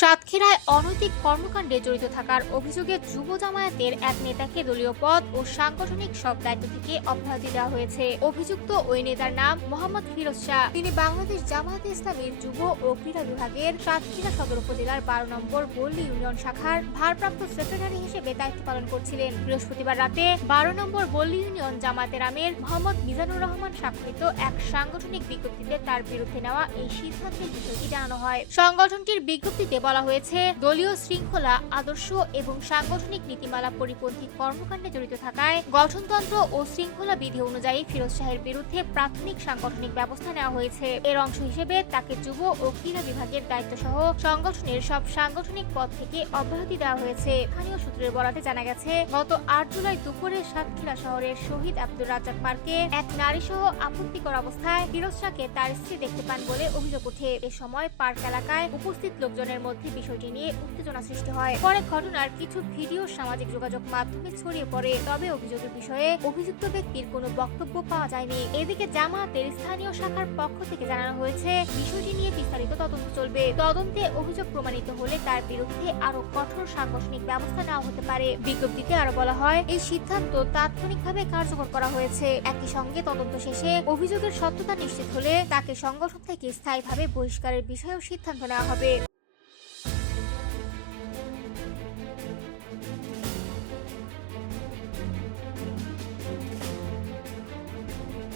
সাতক্ষীরায় অনৈতিক কর্মকাণ্ডে জড়িত থাকার অভিযোগে যুব জামায়াতের এক নেতাকে দলীয় পদ ও সাংগঠনিক সব দায়িত্ব থেকে অব্যাহতি দেওয়া হয়েছে। অভিযুক্ত ওই নেতার নাম মোহাম্মদ ফিরোজ শাহ। তিনি বাংলাদেশ জামায়াতে ইসলামীর যুব ও ক্রীড়া বিভাগের সাতক্ষীরা সদর উপজেলার 12 নম্বর বল্লী ইউনিয়ন শাখার ভারপ্রাপ্ত সেক্রেটারি হিসেবে দায়িত্ব পালন করছিলেন। বৃহস্পতিবার রাতে 12 নম্বর বল্লী ইউনিয়ন জামায়াতের আমির মোহাম্মদ মিজানুর রহমান স্বাক্ষরিত এক সাংগঠনিক বিজ্ঞপ্তিতে তার বিরুদ্ধে নেওয়া এই সিদ্ধান্তের বিষয়টি জানানো হয়। সংগঠনটির বিজ্ঞপ্তিতে বলা হয়েছে, দলীয় শৃঙ্খলা, আদর্শ এবং সাংগঠনিক নীতিমালা পরিপন্থী কর্মকাণ্ডে জড়িত থাকায় গঠনতন্ত্র ও শৃঙ্খলা বিধি অনুযায়ী ফিরোজ শাহের বিরুদ্ধে প্রাথমিক সাংগঠনিক ব্যবস্থা নেওয়া হয়েছে। এর অংশ হিসেবে তাকে যুব ও ক্রীড়া বিভাগের দায়িত্ব সহ সংগঠনের সব সাংগঠনিক পদ থেকে অব্যাহতি দেওয়া হয়েছে। স্থানীয় সূত্রের বরাতে জানা গেছে, গত 8 জুলাই দুপুরে সাতক্ষীরা শহরের শহীদ আব্দুর রাজ্জাক পার্কে এক নারী সহ আপত্তিকর অবস্থায় ফিরোজ শাহকে তার স্ত্রী দেখতে পান বলে অভিযোগ ওঠে। এ সময় পার্ক এলাকায় উপস্থিত লোকজনের মধ্যে বিষয়টি নিয়ে উত্তেজনা সৃষ্টি হয়। পরে ঘটনার কিছু ভিডিও সামাজিক যোগাযোগ মাধ্যমে ছড়িয়ে পড়ে। তবে অভিযোগের বিষয়ে অভিযুক্ত ব্যক্তির কোনো বক্তব্য পাওয়া যায়নি। এদিকে জামায়াতের স্থানীয় শাখার পক্ষ থেকে জানানো হয়েছে, বিষয়টি নিয়ে বিস্তারিত তদন্ত চলবে। তদন্তে অভিযোগ প্রমাণিত হলে তার বিরুদ্ধে আরো কঠোর সাংগঠনিক ব্যবস্থা নেওয়া হতে পারে। বিজ্ঞপ্তিতে আরো বলা হয়, এই সিদ্ধান্ত তাৎক্ষণিকভাবে কার্যকর করা হয়েছে। একই সঙ্গে তদন্ত শেষে অভিযোগের সত্যতা নিশ্চিত হলে তাকে সংগঠন থেকে স্থায়ীভাবে বহিষ্কারের বিষয়েও সিদ্ধান্ত নেওয়া হবে।